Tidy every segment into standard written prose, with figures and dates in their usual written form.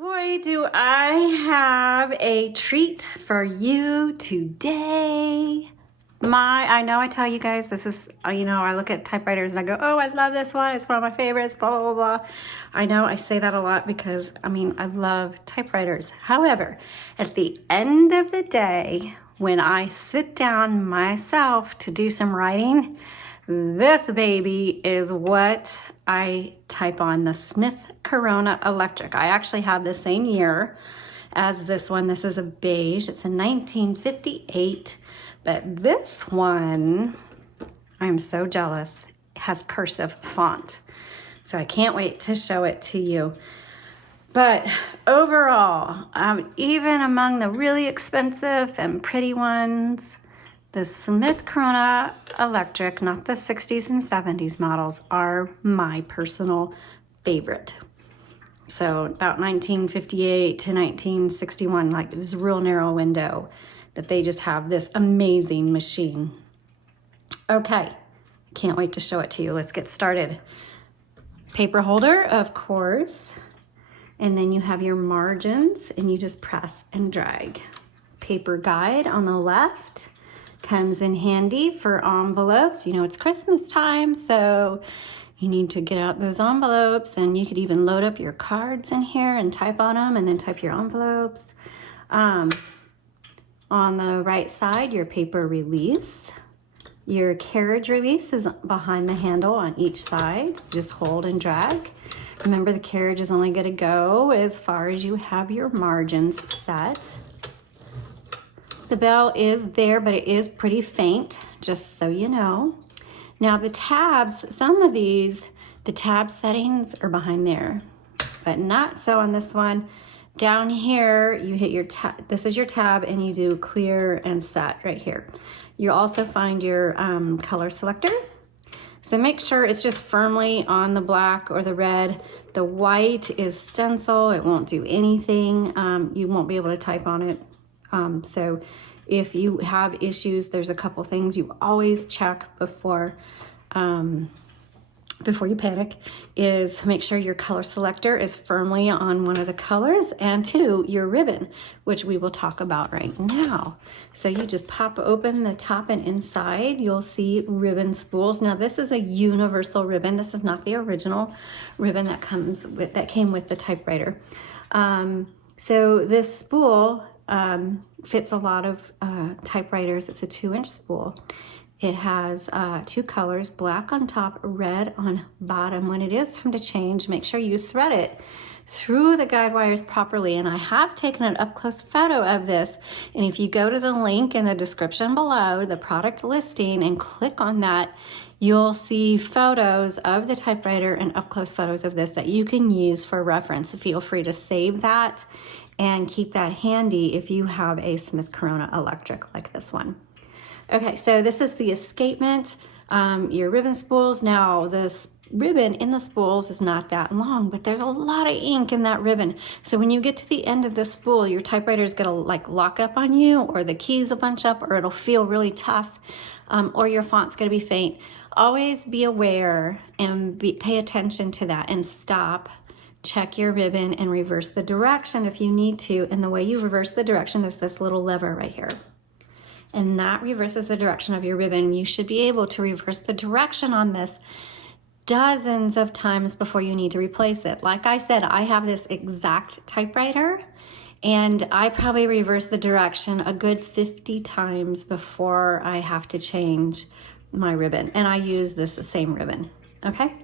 Boy, do I have a treat for you today. I know I tell you guys this is, I look at typewriters and I go, oh, I love this one. It's one of my favorites, blah, blah, blah, blah. I know I say that a lot because, I love typewriters. However, at the end of the day, when I sit down myself to do some writing, this baby is what I type on, the Smith Corona Electric. I actually have the same year as this one. This is a beige. It's a 1958. But this one, I'm so jealous, has cursive font. So I can't wait to show it to you. But overall, even among the really expensive and pretty ones, the Smith Corona Electric, not the 60s and 70s models, are my personal favorite. So about 1958 to 1961, like this real narrow window that they just have this amazing machine. Okay, can't wait to show it to you. Let's get started. Paper holder, of course, and then you have your margins and you just press and drag. Paper guide on the left. Comes in handy for envelopes. You know, it's Christmas time, so you need to get out those envelopes, and you could even load up your cards in here and type on them and then type your envelopes. On the right side, your paper release. Your carriage release is behind the handle on each side. Just hold and drag. Remember, the carriage is only going to go as far as you have your margins set. The bell is there, but it is pretty faint, just so you know. Now the tabs, some of these, the tab settings are behind there, but not so on this one. Down here, you hit your tab, this is your tab, and you do clear and set right here. You'll also find your color selector. So make sure it's just firmly on the black or the red. The white is stencil, it won't do anything. You won't be able to type on it. So if you have issues, there's a couple things you always check before you panic, is make sure your color selector is firmly on one of the colors, and two, your ribbon, which we will talk about right now. So you just pop open the top, and inside you'll see ribbon spools. Now this is a universal ribbon. This is not the original ribbon that came with the typewriter. So this spool fits a lot of typewriters. It's a 2-inch spool. It has two colors, black on top, red on bottom. When it is time to change, make sure you thread it through the guide wires properly. And I have taken an up-close photo of this. And if you go to the link in the description below, the product listing, and click on that, you'll see photos of the typewriter and up-close photos of this that you can use for reference. Feel free to save that and keep that handy if you have a Smith Corona Electric like this one. Okay, so this is the escapement, your ribbon spools. Now this ribbon in the spools is not that long, but there's a lot of ink in that ribbon. So when you get to the end of the spool, your typewriter is gonna like lock up on you, or the keys will bunch up, or it'll feel really tough, or your font's gonna be faint. Always be aware and pay attention to that, and stop. Check your ribbon and reverse the direction if you need to. And the way you reverse the direction is this little lever right here. And that reverses the direction of your ribbon. You should be able to reverse the direction on this dozens of times before you need to replace it. Like I said, I have this exact typewriter, and I probably reverse the direction a good 50 times before I have to change my ribbon. And I use this same ribbon, okay?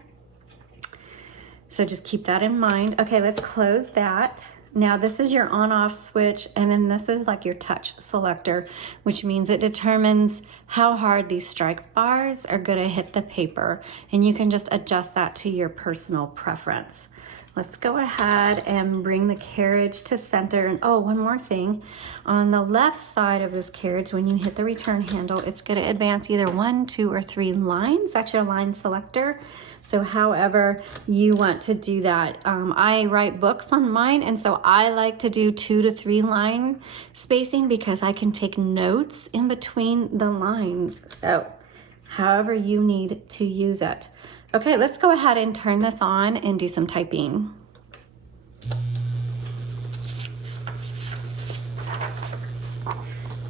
So just keep that in mind. Okay, let's close that. Now this is your on-off switch, and then this is like your touch selector, which means it determines how hard these strike bars are gonna hit the paper, and you can just adjust that to your personal preference. Let's go ahead and bring the carriage to center. And oh, one more thing. On the left side of this carriage, when you hit the return handle, it's gonna advance either 1, 2, or 3 lines. That's your line selector. So however you want to do that. I write books on mine, and so I like to do 2 to 3 line spacing because I can take notes in between the lines. So however you need to use it. Okay, let's go ahead and turn this on and do some typing.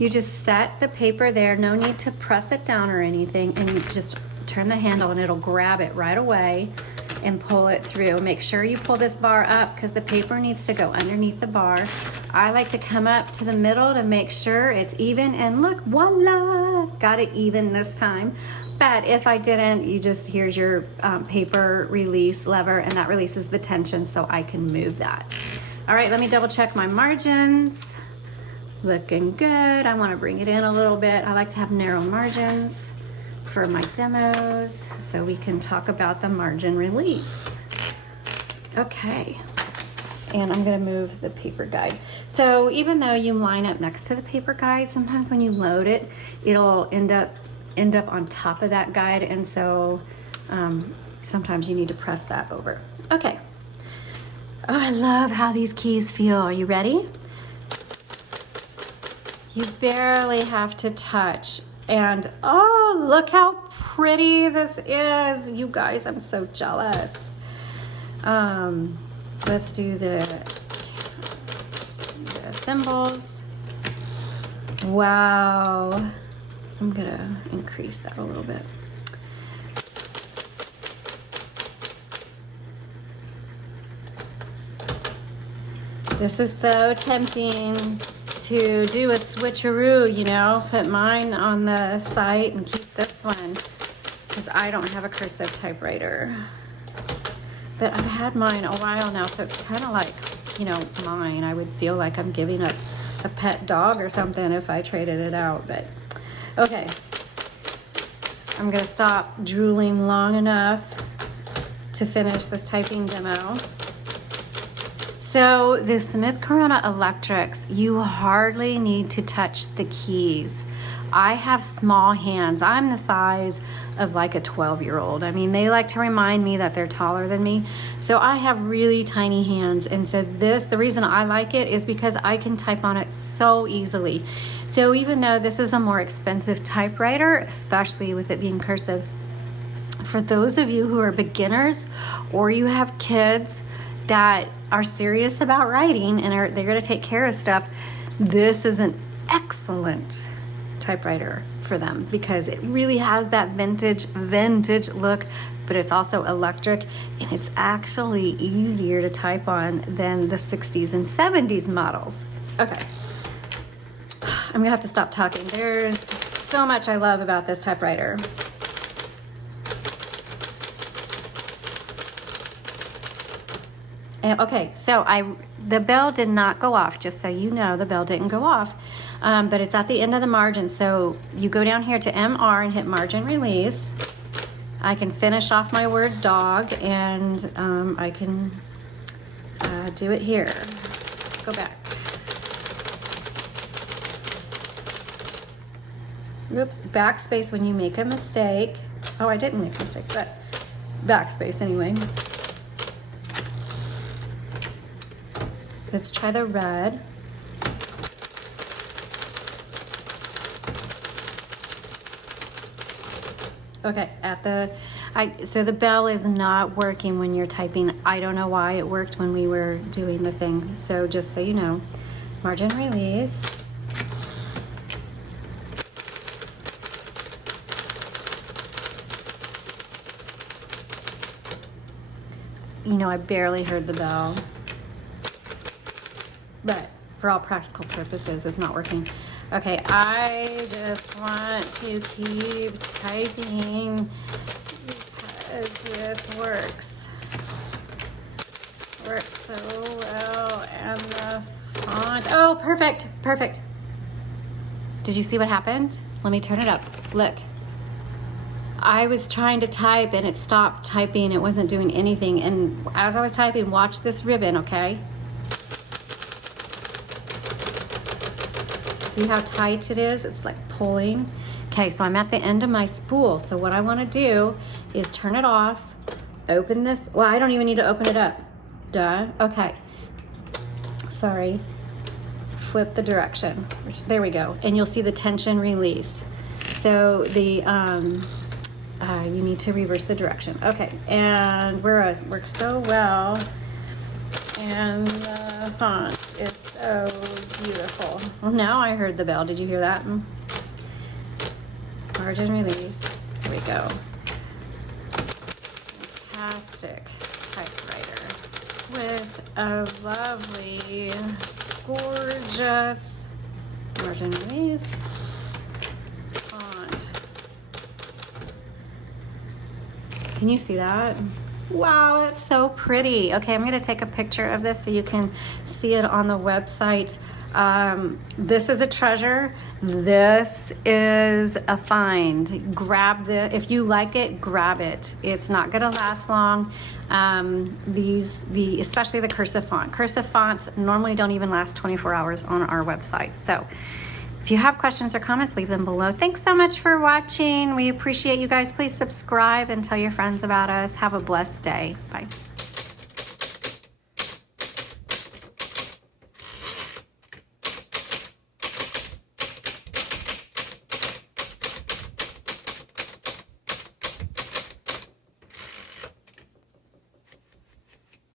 You just set the paper there, no need to press it down or anything, and you just turn the handle and it'll grab it right away and pull it through. Make sure you pull this bar up because the paper needs to go underneath the bar. I like to come up to the middle to make sure it's even, and look, voila, got it even this time. But if I didn't, you just, here's your paper release lever, and that releases the tension so I can move that. All right, let me double check my margins. Looking good. I want to bring it in a little bit. I like to have narrow margins for my demos so we can talk about the margin release. Okay, and I'm gonna move the paper guide. So even though you line up next to the paper guide, sometimes when you load it, it'll end up on top of that guide, and so sometimes you need to press that over. Okay. Oh, I love how these keys feel. Are you ready? You barely have to touch. And oh, look how pretty this is. You guys, I'm so jealous. Let's do the symbols. Wow. I'm gonna increase that a little bit. This is so tempting to do a switcheroo, you know, put mine on the site and keep this one because I don't have a cursive typewriter. But I've had mine a while now, so it's kind of like, you know, mine. I would feel like I'm giving up a pet dog or something if I traded it out, but okay. I'm gonna stop drooling long enough to finish this typing demo. So the Smith Corona Electrics, you hardly need to touch the keys. I have small hands. I'm the size of like a 12-year-old. I mean, they like to remind me that they're taller than me. So I have really tiny hands. And so the reason I like it is because I can type on it so easily. So even though this is a more expensive typewriter, especially with it being cursive, for those of you who are beginners or you have kids that are serious about writing and they're going to take care of stuff, this is an excellent typewriter for them because it really has that vintage look, but it's also electric and it's actually easier to type on than the 60s and 70s models. Okay, I'm gonna have to stop talking. There's so much I love about this typewriter. Okay, so the bell did not go off, just so you know, the bell didn't go off, but it's at the end of the margin. So you go down here to MR and hit margin release. I can finish off my word dog, and I can do it here. Go back. Oops, backspace when you make a mistake. Oh, I didn't make a mistake, but backspace anyway. Let's try the red. Okay, so the bell is not working when you're typing. I don't know why it worked when we were doing the thing. So just so you know, margin release. You know, I barely heard the bell. But for all practical purposes, it's not working. Okay, I just want to keep typing because this works so well, and the font, oh, perfect. Did you see what happened? Let me turn it up. Look, I was trying to type and it stopped typing. It wasn't doing anything, and as I was typing, watch this ribbon, okay? See how tight it is? It's like pulling. Okay, so I'm at the end of my spool. So what I want to do is turn it off, open this. Well, I don't even need to open it up. Duh. Okay. Sorry. Flip the direction. There we go. And you'll see the tension release. So the you need to reverse the direction. Okay. And whereas works so well. And the font is so beautiful. Well, now I heard the bell. Did you hear that? Margin release. Here we go. Fantastic typewriter with a lovely, gorgeous margin release font. Can you see that? Wow, it's so pretty. Okay, I'm gonna take a picture of this so you can see it on the website. This is a treasure. This is a find. Grab if you like it, grab it. It's not gonna last long. Especially the cursive font. Cursive fonts normally don't even last 24 hours on our website. So if you have questions or comments, leave them below. Thanks so much for watching. We appreciate you guys. Please subscribe and tell your friends about us. Have a blessed day. Bye.